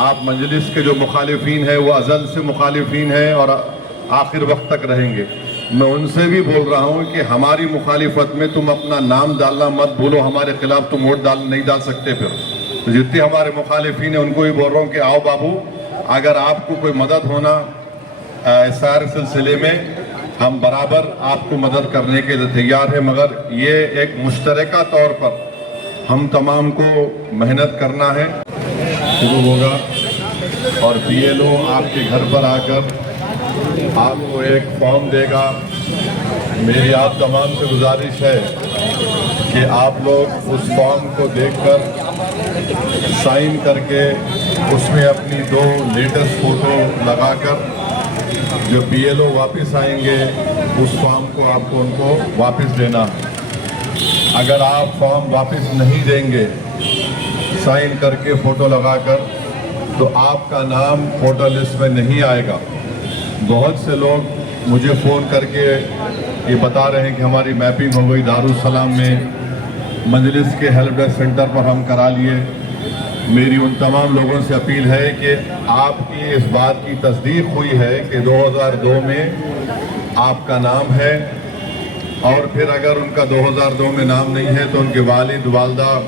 آپ مجلس کے جو مخالفین ہیں وہ ازل سے مخالفین ہیں اور آخر وقت تک رہیں گے. میں ان سے بھی بول رہا ہوں کہ ہماری مخالفت میں تم اپنا نام ڈالنا مت بھولو. ہمارے خلاف تم ووٹ نہیں ڈال سکتے. پھر جتنے ہمارے مخالفین ہیں ان کو بھی بول رہا ہوں کہ آؤ بابو، اگر آپ کو کوئی مدد ہونا SR سلسلے میں، ہم برابر آپ کو مدد کرنے کے لیے تیار ہیں، مگر یہ ایک مشترکہ طور پر ہم تمام کو محنت کرنا ہے. شروع ہوگا اور BLO آپ کے گھر پر آ کر آپ کو ایک فارم دے گا. میری آپ تمام سے گزارش ہے کہ آپ لوگ اس فارم کو دیکھ کر سائن کر کے اس میں اپنی 2 لیٹسٹ فوٹو لگا کر جو BLO واپس آئیں گے اس فارم کو آپ کو ان کو واپس دینا ہے. اگر آپ فارم واپس نہیں دیں گے سائن کر کے فوٹو لگا کر تو آپ کا نام ووٹر لسٹ میں نہیں آئے گا. بہت سے لوگ مجھے فون کر کے یہ بتا رہے ہیں کہ ہماری میپنگ ہو گئی دارالسلام میں، مجلس کے ہیلپ ڈیسک سینٹر پر ہم کرا لیے. میری ان تمام لوگوں سے اپیل ہے کہ آپ کی اس بات کی تصدیق ہوئی ہے کہ 2002 میں آپ کا نام ہے، اور پھر اگر ان کا 2002 میں نام نہیں ہے تو ان کے والد والدہ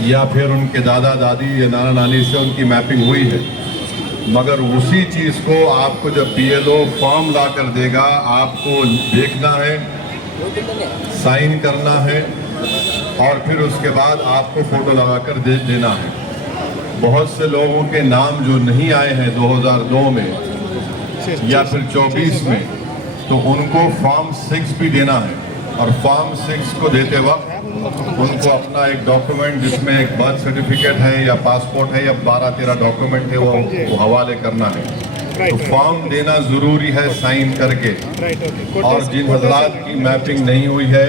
یا پھر ان کے دادا دادی یا نانا نانی سے ان کی میپنگ ہوئی ہے. مگر اسی چیز کو آپ کو جب BLO فارم لا کر دے گا آپ کو دیکھنا ہے، سائن کرنا ہے، اور پھر اس کے بعد آپ کو فوٹو لگا کر دینا ہے. بہت سے لوگوں کے نام جو نہیں آئے ہیں 2002 میں یا پھر 24 میں، تو ان کو فارم 6 بھی دینا ہے. اور فارم 6 کو دیتے وقت ان کو اپنا ایک ڈاکومنٹ جس میں ایک برتھ سرٹیفکیٹ ہے یا پاسپورٹ ہے یا 12-13 ڈاکومنٹ ہے وہ حوالے کرنا ہے. تو فارم دینا ضروری ہے سائن کر کے. اور جن حضرات کی میپنگ نہیں ہوئی ہے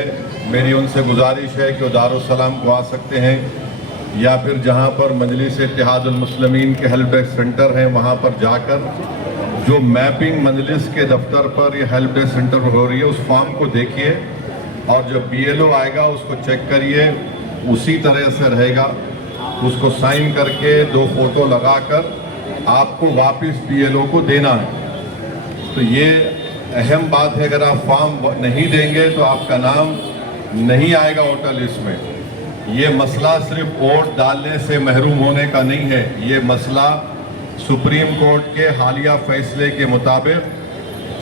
میری ان سے گزارش ہے کہ وہ دارالسلام کو آ سکتے ہیں، یا پھر جہاں پر مجلس اتحاد المسلمین کے ہیلپ ڈیسک سینٹر ہیں وہاں پر جا کر جو میپنگ مجلس کے دفتر پر یا ہیلپ ڈیسک سینٹر پر ہو رہی ہے اس فارم کو دیکھیے، اور جب BLO آئے گا اس کو چیک کریے، اسی طرح سے رہے گا. اس کو سائن کر کے 2 فوٹو لگا کر آپ کو واپس BLO کو دینا ہے. تو یہ اہم بات ہے. اگر آپ فارم نہیں دیں گے تو آپ کا نام نہیں آئے گا ووٹر لسٹ میں. یہ مسئلہ صرف ووٹ ڈالنے سے محروم ہونے کا نہیں ہے، یہ مسئلہ سپریم کورٹ کے حالیہ فیصلے کے مطابق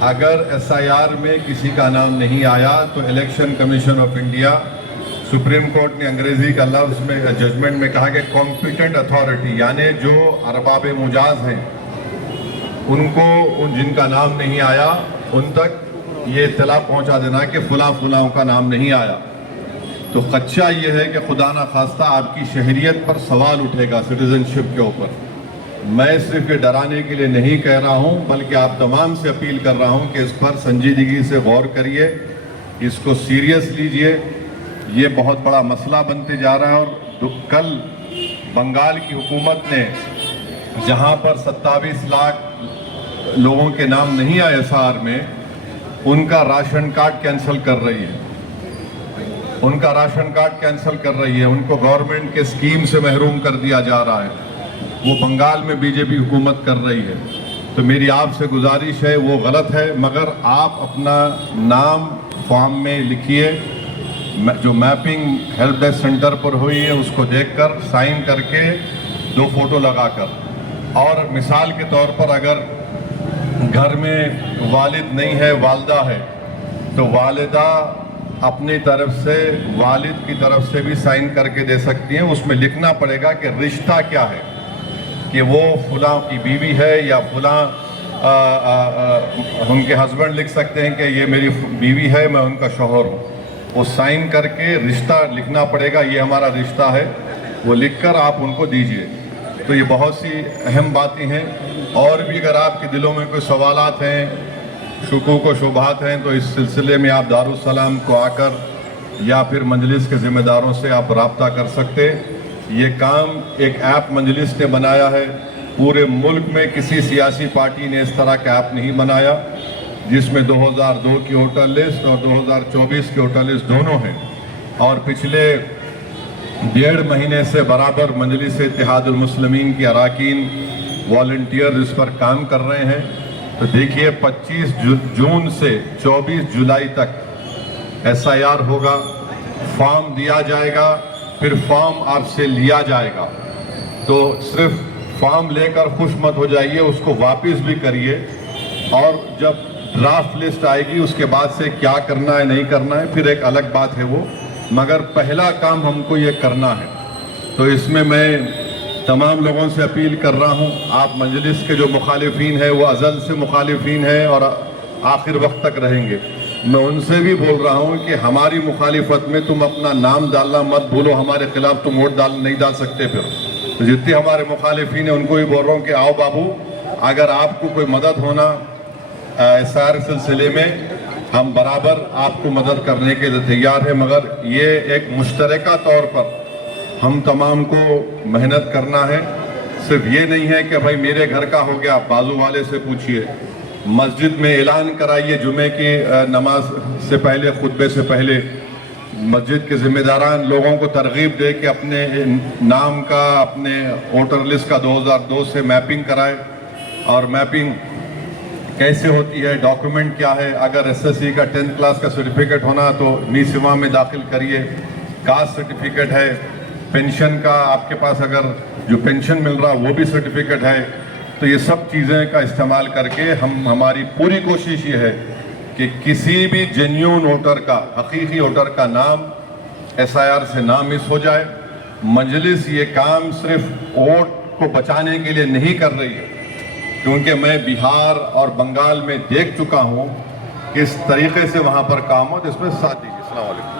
اگر SIR میں کسی کا نام نہیں آیا تو election commission of India, supreme court نے انگریزی کا لفظ میں ججمنٹ میں کہا کہ کمپیٹنٹ اتھارٹی، یعنی جو ارباب مجاز ہیں ان کو جن کا نام نہیں آیا ان تک یہ اطلاع پہنچا دینا کہ فلاں فلاں کا نام نہیں آیا. تو خدشہ یہ ہے کہ خدا نخواستہ آپ کی شہریت پر سوال اٹھے گا سٹیزن شپ کے اوپر. میں صرف یہ ڈرانے کے لیے نہیں کہہ رہا ہوں بلکہ آپ تمام سے اپیل کر رہا ہوں کہ اس پر سنجیدگی سے غور کریے، اس کو سیریس لیجئے. یہ بہت بڑا مسئلہ بنتے جا رہا ہے. اور کل بنگال کی حکومت نے جہاں پر 27 لاکھ لوگوں کے نام نہیں آئے SR میں، ان کا راشن کارڈ کینسل کر رہی ہے. ان کا راشن کارڈ کینسل کر رہی ہے. ان کو گورنمنٹ کے اسکیم سے محروم کر دیا جا رہا ہے. وہ بنگال میں BJP حکومت کر رہی ہے. تو میری آپ سے گزارش ہے، وہ غلط ہے، مگر آپ اپنا نام فارم میں لکھیے. جو میپنگ ہیلپ ڈیسک سینٹر پر ہوئی ہے اس کو دیکھ کر سائن کر کے 2 فوٹو لگا کر. اور مثال کے طور پر اگر گھر میں والد نہیں ہے، والدہ ہے، تو والدہ اپنی طرف سے والد کی طرف سے بھی سائن کر کے دے سکتی ہیں. اس میں لکھنا پڑے گا کہ رشتہ کیا ہے، کہ وہ فلاں کی بیوی ہے یا فلاں ان کے ہسبینڈ لکھ سکتے ہیں کہ یہ میری بیوی ہے، میں ان کا شوہر ہوں. وہ سائن کر کے رشتہ لکھنا پڑے گا، یہ ہمارا رشتہ ہے، وہ لکھ کر آپ ان کو دیجئے. تو یہ بہت سی اہم باتیں ہیں. اور بھی اگر آپ کے دلوں میں کوئی سوالات ہیں، شکوک و شبہات ہیں، تو اس سلسلے میں آپ دارالسلام کو آ کر یا پھر مجلس کے ذمہ داروں سے آپ رابطہ کر سکتے. یہ کام ایک ایپ مجلس نے بنایا ہے. پورے ملک میں کسی سیاسی پارٹی نے اس طرح کا ایپ نہیں بنایا جس میں 2002 کی ووٹر لسٹ اور 2024 کی ووٹر لسٹ دونوں ہیں. اور پچھلے 1.5 مہینے سے برابر مجلس اتحاد المسلمین کی اراکین والنٹیئر اس پر کام کر رہے ہیں. تو دیکھیے 25 جون سے 24 جولائی تک SIR ہوگا, فارم دیا جائے گا, پھر فارم آپ سے لیا جائے گا. تو صرف فارم لے کر خوش مت ہو جائیے, اس کو واپس بھی کریے, اور جب ڈرافٹ لسٹ آئے گی اس کے بعد سے کیا کرنا ہے نہیں کرنا ہے پھر ایک الگ بات ہے وہ, مگر پہلا کام ہم کو یہ کرنا ہے. تو اس میں تمام لوگوں سے اپیل کر رہا ہوں, آپ مجلس کے جو مخالفین ہیں وہ ازل سے مخالفین ہیں اور آخر وقت تک رہیں گے. میں ان سے بھی بول رہا ہوں کہ ہماری مخالفت میں تم اپنا نام ڈالنا مت بھولو, ہمارے خلاف تم ووٹ نہیں ڈال سکتے. پھر جتنے ہمارے مخالفین ہیں ان کو بھی بول رہا ہوں کہ آؤ بابو, اگر آپ کو کوئی مدد ہونا SIR سلسلے میں, ہم برابر آپ کو مدد کرنے کے لیے تیار ہیں, مگر یہ ایک مشترکہ طور پر ہم تمام کو محنت کرنا ہے. صرف یہ نہیں ہے کہ بھائی میرے گھر کا ہو گیا, بازو والے سے پوچھئے, مسجد میں اعلان کرائیے جمعے کی نماز سے پہلے, خطبے سے پہلے مسجد کے ذمہ داران لوگوں کو ترغیب دے کہ اپنے نام کا, اپنے ووٹر لسٹ کا 2002 سے میپنگ کرائے. اور میپنگ کیسے ہوتی ہے, ڈاکومنٹ کیا ہے, اگر SSC کا 10th کلاس کا سرٹیفکیٹ ہونا تو میسوا میں داخل کریے, کاسٹ سرٹیفکیٹ ہے, پینشن کا آپ کے پاس اگر جو پینشن مل رہا وہ بھی سرٹیفکیٹ ہے. تو یہ سب چیزیں کا استعمال کر کے ہماری پوری کوشش یہ ہے کہ کسی بھی جینیون ووٹر کا, حقیقی ووٹر کا نام SIR سے نہ مس ہو جائے. مجلس یہ کام صرف ووٹ کو بچانے کے لیے نہیں کر رہی ہے, کیونکہ میں بہار اور بنگال میں دیکھ چکا ہوں کس طریقے سے وہاں پر کام ہو. تو اس میں ساتھ دیجیے. السلام علیکم.